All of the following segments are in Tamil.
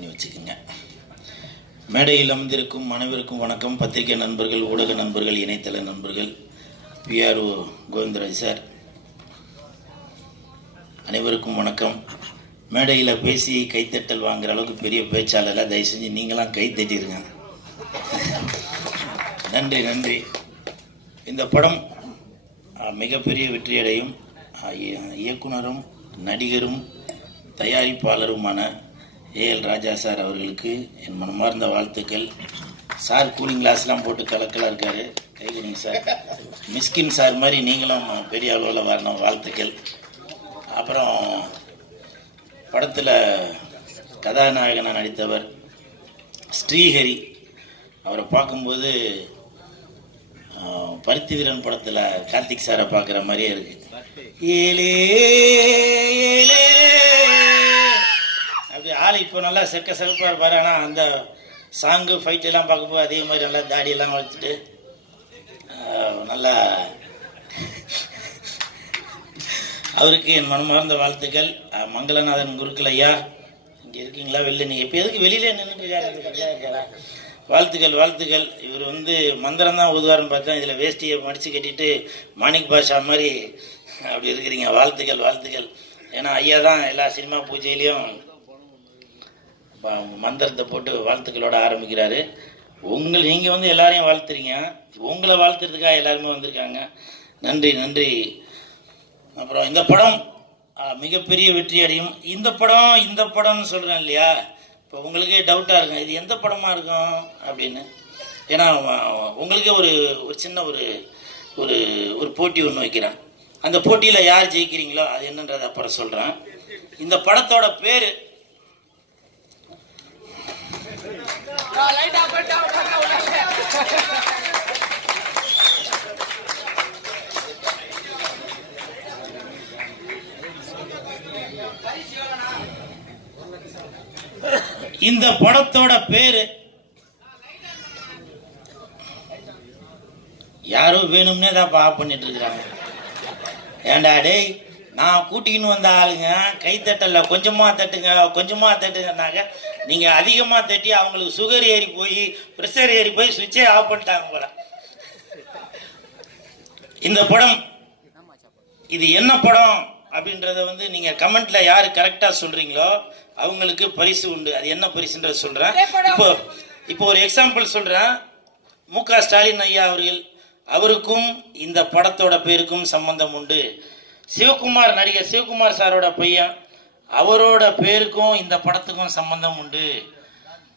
பண்ணி வச்சுக்கோங்க. மேடையில் அமர்ந்திருக்கும் அனைவருக்கும் வணக்கம். பத்திரிகை நண்பர்கள், ஊடக நண்பர்கள், இணையதள நண்பர்கள், PRO கோவிந்தராஜ் சார் அனைவருக்கும் வணக்கம். மேடையில் பேசி கைத்தட்டல் வாங்குற அளவுக்கு பெரிய பேச்சாளர், தயவு செஞ்சு நீங்களாம் கை தட்டிடுங்க. நன்றி நன்றி. இந்த படம் மிகப்பெரிய வெற்றியடையும். இயக்குனரும் நடிகரும் தயாரிப்பாளருமான AL ராஜா சார் அவர்களுக்கு என் மனமார்ந்த வாழ்த்துக்கள். சார் கூலிங் கிளாஸ்லாம் போட்டு கலக்கலாக இருக்காரு, கை கொடுங்க சார். மிஸ்கின் சார் மாதிரி நீங்களும் பெரிய அளவில் வரணும், வாழ்த்துக்கள். அப்புறம் படத்தில் கதாநாயகனாக நடித்தவர் ஸ்ரீஹரி, அவரை பார்க்கும்போது பருத்தி வீரன் படத்தில் கார்த்திக் சாரை பார்க்குற மாதிரியே இருக்கு. ஏலே ஏலே அப்படி ஆள் இப்போ நல்லா செல்பாக இருப்பார். ஆனால் அந்த சாங்கு ஃபைட் எல்லாம் பார்க்கும்போது அதே மாதிரி நல்லா தாடியெல்லாம் வளர்த்துட்டு நல்லா, அவருக்கு என் மனமார்ந்த வாழ்த்துக்கள். மங்களநாதன் குருக்கள் ஐயா, இங்கே இருக்கீங்களா? வெளில நீங்கள் இப்போ எதுக்கு வெளியில நின்றுட்டு? வாழ்த்துக்கள் வாழ்த்துக்கள். இவர் மந்திரம் தான் ஊதுவாருன்னு பார்த்தா இதில் வேஷ்டியை மடித்து கட்டிட்டு மாணிக் பாஷா மாதிரி அப்படி இருக்கிறீங்க. வாழ்த்துக்கள் வாழ்த்துக்கள். ஏன்னா ஐயா தான் எல்லா சினிமா பூஜையிலையும் மந்திரத்தை போட்டு வாழ்த்துக்களோட ஆரம்பிக்கிறாரு. நீங்கள் எல்லாரையும் வாழ்த்துறீங்க, உங்களை வாழ்த்துறதுக்காக எல்லாருமே வந்திருக்காங்க. நன்றி நன்றி. அப்புறம் இந்த படம் மிகப்பெரிய வெற்றி அடையும். இந்த படம்னு சொல்கிறேன் இல்லையா, இப்போ உங்களுக்கே டவுட்டாக இருக்கும் இது எந்த படமாக இருக்கும் அப்படின்னு. ஏன்னா உங்களுக்கே ஒரு சின்ன ஒரு போட்டி ஒன்று வைக்கிறேன். அந்த போட்டியில் யார் ஜெயிக்கிறீங்களோ அது என்னன்றதை அப்புறம் சொல்கிறேன். இந்த படத்தோட பேர் யாரோ வேணும்னே தான் ஆஃப் பண்ணிட்டு இருக்கிறாங்க. ஏண்டா டேய், நான் கூட்டிக்கின்னு வந்த ஆளுங்க கைத்தட்டல கொஞ்சமா தட்டுங்கனாக்க நீங்க அதிகமா தட்டி அவங்களுக்கு சுகர் ஏறி போய் பிரஷர் ஏறி போய் சுவிட்சே ஆஃப் பண்ணிட்டாங்க போல. இந்த படம் இது என்ன படம் அப்படின்றத நீங்க கமெண்ட்ல யாரு கரெக்டா சொல்றீங்களோ அவங்களுக்கு பரிசு உண்டு. அது என்ன பரிசுன்றத சொல்றேன். இப்போ ஒரு எக்ஸாம்பிள் சொல்றேன். MK ஸ்டாலின் ஐயா அவருக்கும் இந்த படத்தோட பேருக்கும் சம்பந்தம் உண்டு. சிவகுமார், நடிகர் சிவகுமார் சாரோட பையன், அவரோட பேருக்கும் இந்த படத்துக்கும் சம்பந்தம் உண்டு.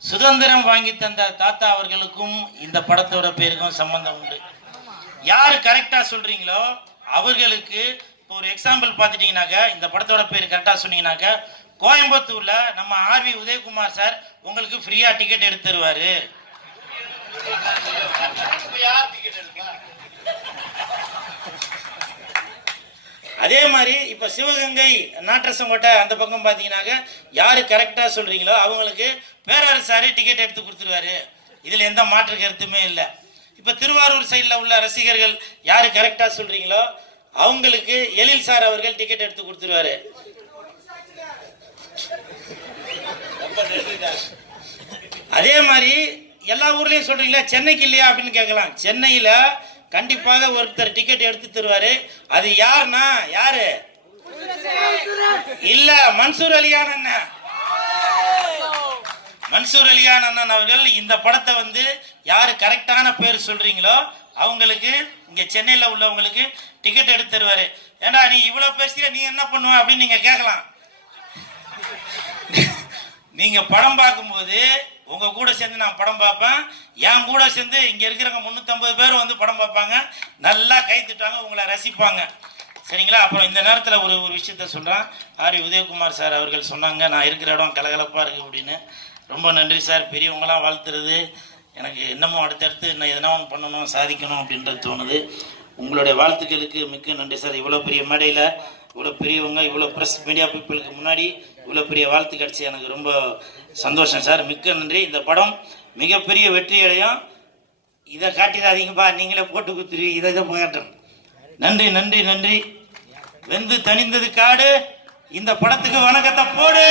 சுதந்திரம் வாங்கி தந்த தாத்தா அவர்களுக்கும் இந்த படத்தோட பேருக்கும் சம்பந்தம் உண்டு. யாரு கரெக்டா சொல்றீங்களோ அவர்களுக்கு இப்போ ஒரு எக்ஸாம்பிள் பார்த்துட்டீங்கன்னாக்க, இந்த படத்தோட பேர் கரெக்டா சொன்னீங்கன்னாக்க, கோயம்புத்தூர்ல நம்ம RV உதயகுமார் சார் உங்களுக்கு ஃப்ரீயா டிக்கெட் எடுத்து தருவாரு. அதே மாதிரி இப்ப சிவகங்கை நாட்டரசங்கோட்டை அந்த பக்கம் பாத்தீங்கன்னாக்க, யாரு கரெக்டா சொல்றீங்களோ அவங்களுக்கு பேரரசாரு டிக்கெட் எடுத்து கொடுத்துருவாரு. இதுல எந்த மாற்று கருத்துமே இல்லை. இப்ப திருவாரூர் சைட்ல உள்ள ரசிகர்கள் யாரு கரெக்டா சொல்றீங்களோ அவங்களுக்கு எழில் சார் அவர்கள் டிக்கெட் எடுத்து கொடுத்துருவாரு. அதே மாதிரி எல்லா ஊர்லயும் சொல்றீங்களா, சென்னைக்கு இல்லையா அப்படின்னு கேட்கலாம். சென்னையில கண்டிப்பாக ஒருத்தர் டிக்கெட் எடுத்து தருவாரு. அது யாருன்னா யாரு இல்ல, மன்சூர் அலிகான் அண்ணன். மன்சூர் அலிகான் அண்ணன் அவர்கள் இந்த படத்தை யாரு கரெக்டான பேர் சொல்றீங்களோ அவங்களுக்கு இங்க சென்னையில உள்ளவங்களுக்கு டிக்கெட் எடுத்து தருவாரு. ஏண்டா நீ இவ்வளவு பேசிய நீ என்ன பண்ணுவ அப்படின்னு நீங்க கேட்கலாம். நீங்க படம் பார்க்கும்போது உங்க கூட சேர்ந்து நான் படம் பார்ப்பேன், என் கூட சேர்ந்து இங்க இருக்கிறவங்க 350 பேர் படம் பார்ப்பாங்க, நல்லா கை திட்டாங்க, உங்களை ரசிப்பாங்க. சரிங்களா? அப்புறம் இந்த நேரத்தில் ஒரு விஷயத்த சொல்றேன். RV உதயகுமார் சார் அவர்கள் சொன்னாங்க, நான் இருக்கிற இடம் கலகலப்பா இருக்கு அப்படின்னு. ரொம்ப நன்றி சார். பெரியவங்களாம் வாழ்த்துறது எனக்கு இன்னமும் அடுத்தடுத்து இன்னும் எதனா ஒன்று பண்ணணும், சாதிக்கணும் அப்படின்றது தோணுது. உங்களுடைய வாழ்த்துக்களுக்கு மிக்க நன்றி சார். இவ்வளோ பெரிய மேடையில் இவ்வளோ பெரியவங்க, இவ்வளோ ப்ரெஸ் மீடியா பீப்புளுக்கு முன்னாடி இவ்வளோ பெரிய வாழ்த்து கிடைச்சி எனக்கு ரொம்ப சந்தோஷம் சார். மிக்க நன்றி. இந்த படம் மிகப்பெரிய வெற்றி அடையும். இதை காட்டிடாதீங்கப்பா, நீங்களே போட்டு குத்துரு, இதை போகட்டும். நன்றி நன்றி நன்றி. வெந்து தணிந்தது காடு. இந்த படத்துக்கு வணக்கத்தை போடு.